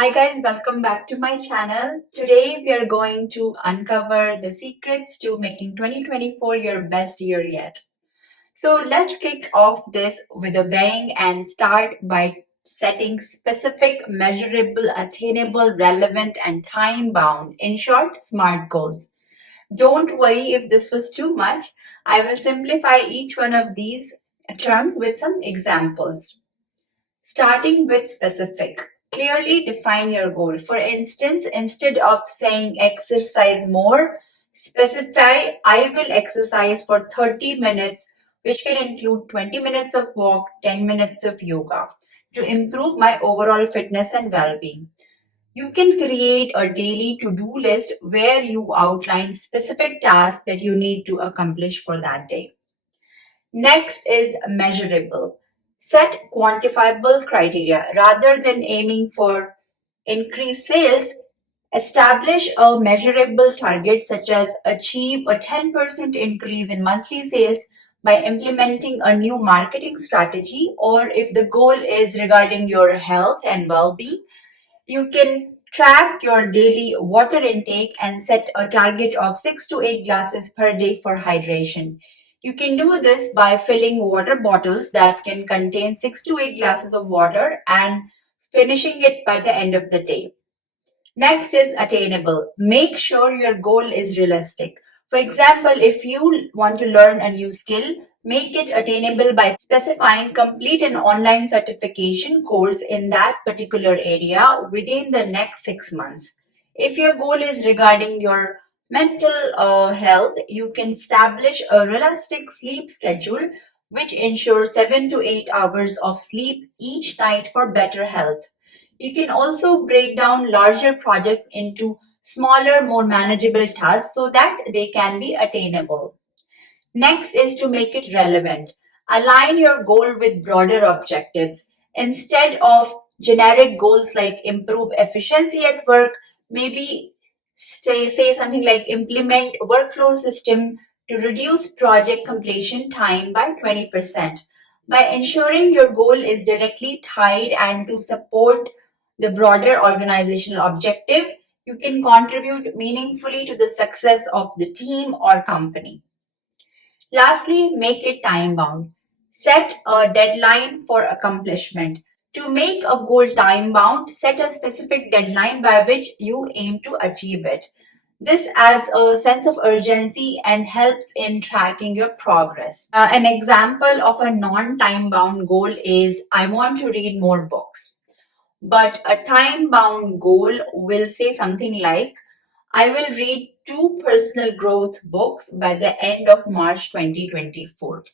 Hi guys, welcome back to my channel. Today we are going to uncover the secrets to making 2024 your best year yet. So let's kick off this with a bang and start by setting specific, measurable, attainable, relevant, and time bound, in short, SMART goals. Don't worry if this was too much. I will simplify each one of these terms with some examples. Starting with specific. Clearly define your goal. For instance, instead of saying exercise more, specify I will exercise for 30 minutes, which can include 20 minutes of walk, 10 minutes of yoga to improve my overall fitness and well being. You can create a daily to do list where you outline specific tasks that you need to accomplish for that day. Next is measurable. Set quantifiable criteria. Rather than aiming for increased sales, establish a measurable target such as achieve a 10% increase in monthly sales by implementing a new marketing strategy, or if the goal is regarding your health and well-being, you can track your daily water intake and set a target of 6 to 8 glasses per day for hydration. You can do this by filling water bottles that can contain 6 to 8 glasses of water and finishing it by the end of the day. Next is attainable. Make sure your goal is realistic. For example, if you want to learn a new skill, make it attainable by specifying complete an online certification course in that particular area within the next 6 months. If your goal is regarding your mental health, you can establish a realistic sleep schedule which ensures 7 to 8 hours of sleep each night for better health. You can also break down larger projects into smaller, more manageable tasks so that they can be attainable. Next is to make it relevant. Align your goal with broader objectives. Instead of generic goals like improve efficiency at work, maybe say something like implement workflow system to reduce project completion time by 20%. By ensuring your goal is directly tied and to support the broader organizational objective, you can contribute meaningfully to the success of the team or company. Lastly, make it time bound. Set a deadline for accomplishment. To make a goal time bound, set a specific deadline by which you aim to achieve it. This adds a sense of urgency and helps in tracking your progress. An example of a non time bound goal is I want to read more books. But a time bound goal will say something like I will read two personal growth books by the end of March 2024.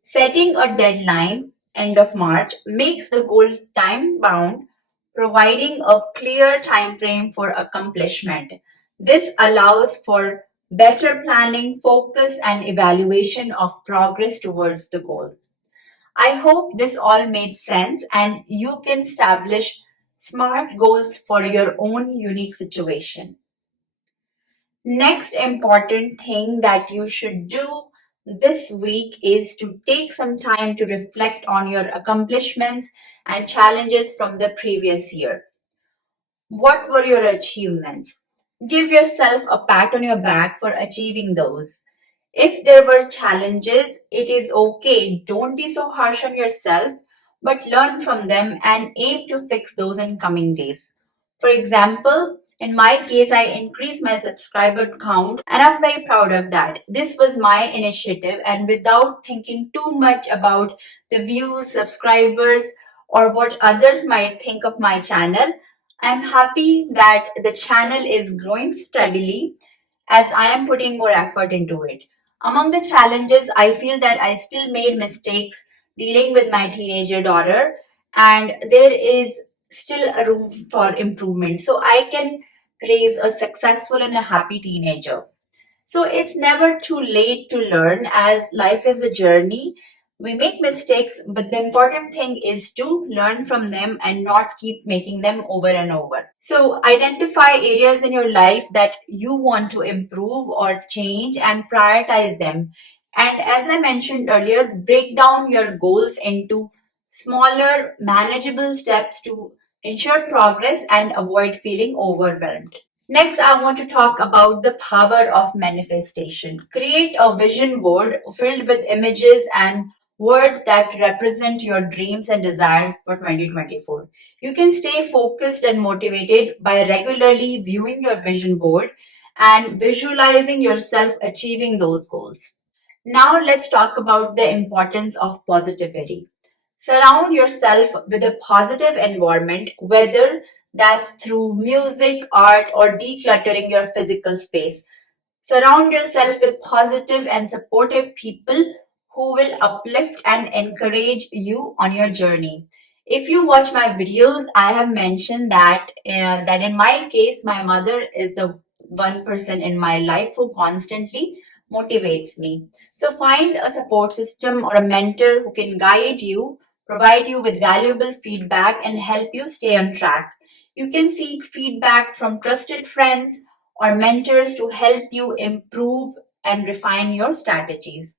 Setting a deadline, end of March, makes the goal time bound, providing a clear time frame for accomplishment. This allows for better planning, focus, and evaluation of progress towards the goal. I hope this all made sense and you can establish smart goals for your own unique situation. Next important thing that you should do this week is to take some time to reflect on your accomplishments and challenges from the previous year. What were your achievements? Give yourself a pat on your back for achieving those. If there were challenges, it is okay. Don't be so harsh on yourself, but learn from them and aim to fix those in coming days. For example, in my case, I increased my subscriber count and I'm very proud of that. This was my initiative, and without thinking too much about the views, subscribers, or what others might think of my channel, I'm happy that the channel is growing steadily as I am putting more effort into it. Among the challenges, I feel that I still made mistakes dealing with my teenager daughter, and there is still a room for improvement. So I can raise a successful and a happy teenager. So it's never too late to learn as life is a journey. We make mistakes, but the important thing is to learn from them and not keep making them over and over. So identify areas in your life that you want to improve or change and prioritize them. And as I mentioned earlier, break down your goals into smaller, manageable steps to ensure progress, and avoid feeling overwhelmed. Next, I want to talk about the power of manifestation. Create a vision board filled with images and words that represent your dreams and desires for 2024. You can stay focused and motivated by regularly viewing your vision board and visualizing yourself achieving those goals. Now, let's talk about the importance of positivity. Surround yourself with a positive environment, whether that's through music, art, or decluttering your physical space. Surround yourself with positive and supportive people who will uplift and encourage you on your journey. If you watch my videos, I have mentioned that in my case, my mother is the one person in my life who constantly motivates me. So find a support system or a mentor who can guide you, provide you with valuable feedback, and help you stay on track. You can seek feedback from trusted friends or mentors to help you improve and refine your strategies.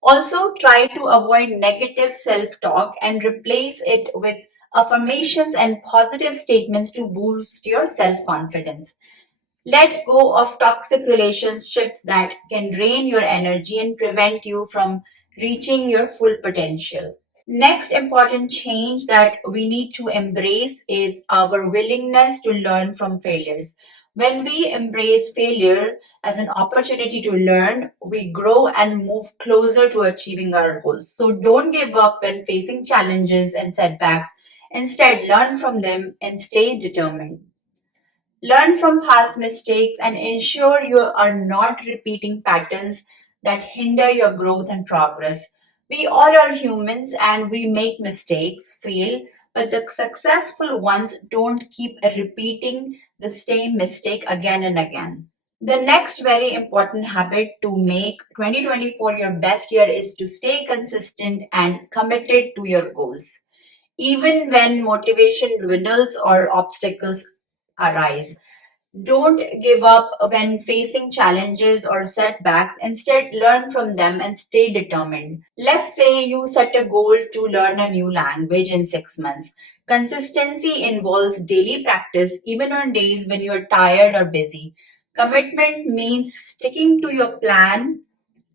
Also, try to avoid negative self talk and replace it with affirmations and positive statements to boost your self confidence. Let go of toxic relationships that can drain your energy and prevent you from reaching your full potential. Next important change that we need to embrace is our willingness to learn from failures. When we embrace failure as an opportunity to learn, we grow and move closer to achieving our goals. So don't give up when facing challenges and setbacks. Instead, learn from them and stay determined. Learn from past mistakes and ensure you are not repeating patterns that hinder your growth and progress. We all are humans and we make mistakes, fail, but the successful ones don't keep repeating the same mistake again and again. The next very important habit to make 2024 your best year is to stay consistent and committed to your goals. Even when motivation dwindles or obstacles arise, don't give up when facing challenges or setbacks. Instead, learn from them and stay determined. Let's say you set a goal to learn a new language in 6 months. Consistency involves daily practice, even on days when you're tired or busy. Commitment means sticking to your plan,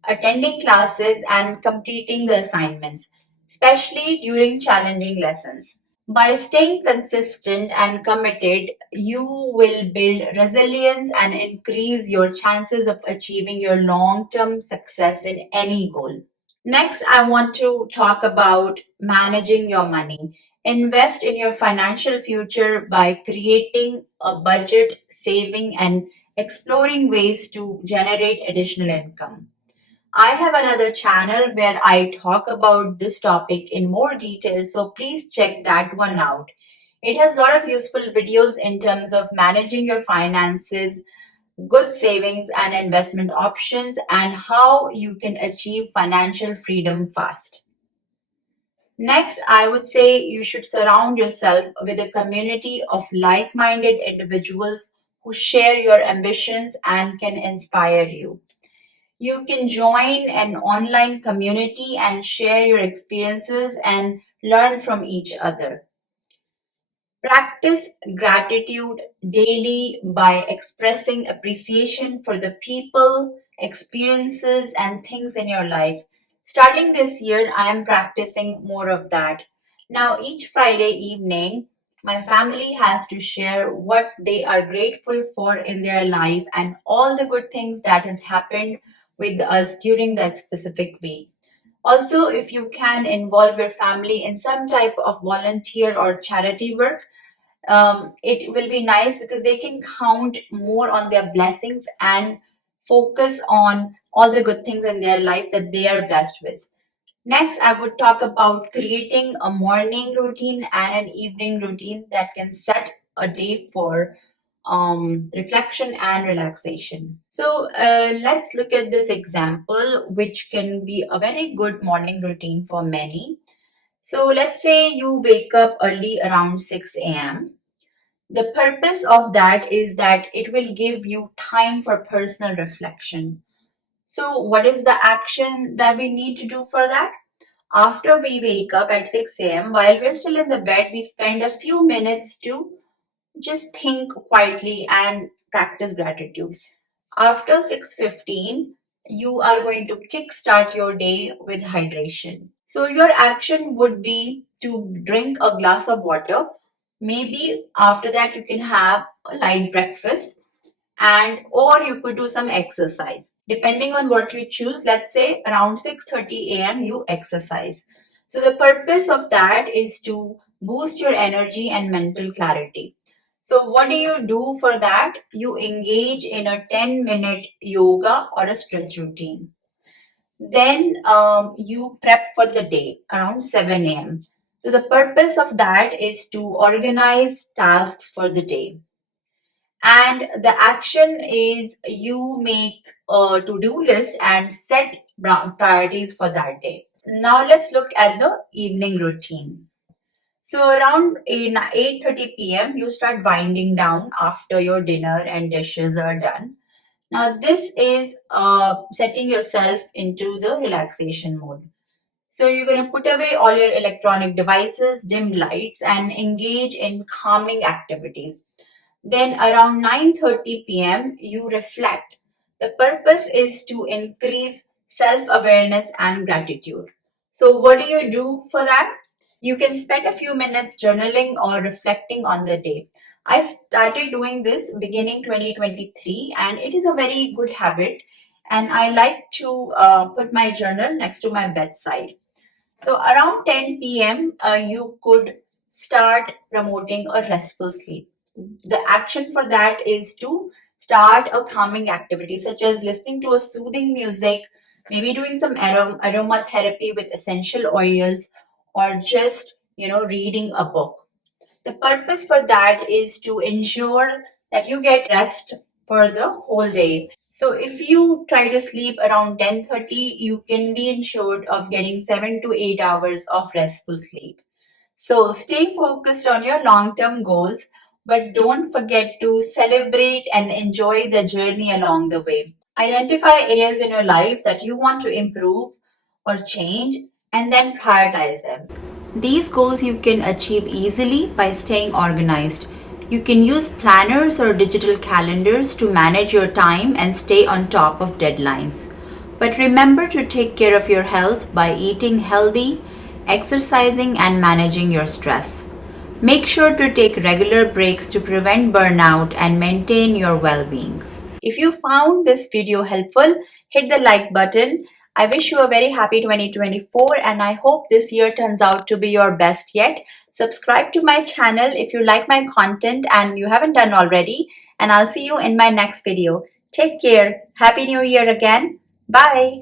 attending classes, and completing the assignments, especially during challenging lessons. By staying consistent and committed, you will build resilience and increase your chances of achieving your long term success in any goal. Next, I want to talk about managing your money. Invest in your financial future by creating a budget, saving, and exploring ways to generate additional income. I have another channel where I talk about this topic in more detail, so please check that one out. It has a lot of useful videos in terms of managing your finances, good savings and investment options, and how you can achieve financial freedom fast. Next, I would say you should surround yourself with a community of like minded individuals who share your ambitions and can inspire you. You can join an online community and share your experiences and learn from each other. Practice gratitude daily by expressing appreciation for the people, experiences, and things in your life. Starting this year, I am practicing more of that. Now, each Friday evening, my family has to share what they are grateful for in their life and all the good things that has happened with us during that specific week. Also, if you can involve your family in some type of volunteer or charity work, it will be nice because they can count more on their blessings and focus on all the good things in their life that they are blessed with. Next, I would talk about creating a morning routine and an evening routine that can set a day for reflection and relaxation. So, let's look at this example, which can be a very good morning routine for many. So, let's say you wake up early around 6 a.m. The purpose of that is that it will give you time for personal reflection. So, what is the action that we need to do for that? After we wake up at 6 a.m., while we're still in the bed, we spend a few minutes to just think quietly and practice gratitude. After 6:15, you are going to kickstart your day with hydration. So your action would be to drink a glass of water. Maybe after that you can have a light breakfast, and or you could do some exercise depending on what you choose. Let's say around 6:30 a.m. you exercise. So the purpose of that is to boost your energy and mental clarity. So what do you do for that? You engage in a 10-minute yoga or a stretch routine. Then you prep for the day around 7 a.m. So the purpose of that is to organize tasks for the day. And the action is you make a to-do list and set priorities for that day. Now let's look at the evening routine. So around 8:30 p.m. you start winding down after your dinner and dishes are done. Now this is setting yourself into the relaxation mode. So you're going to put away all your electronic devices, dim lights, and engage in calming activities. Then around 9:30 p.m. you reflect. The purpose is to increase self-awareness and gratitude. So what do you do for that? You can spend a few minutes journaling or reflecting on the day. I started doing this beginning 2023 and it is a very good habit, and I like to put my journal next to my bedside. So around 10 p.m., you could start promoting a restful sleep. The action for that is to start a calming activity such as listening to a soothing music, maybe doing some aromatherapy with essential oils, or just reading a book. The purpose for that is to ensure that you get rest for the whole day. So if you try to sleep around 10:30, you can be ensured of getting 7 to 8 hours of restful sleep. So stay focused on your long-term goals, but don't forget to celebrate and enjoy the journey along the way. Identify areas in your life that you want to improve or change, and then prioritize them. These goals you can achieve easily by staying organized. You can use planners or digital calendars to manage your time and stay on top of deadlines. But remember to take care of your health by eating healthy, exercising, and managing your stress. Make sure to take regular breaks to prevent burnout and maintain your well being. If you found this video helpful, hit the like button. I wish you a very happy 2024 and I hope this year turns out to be your best yet. Subscribe to my channel if you like my content and you haven't done already, and I'll see you in my next video. Take care. Happy New Year again. Bye.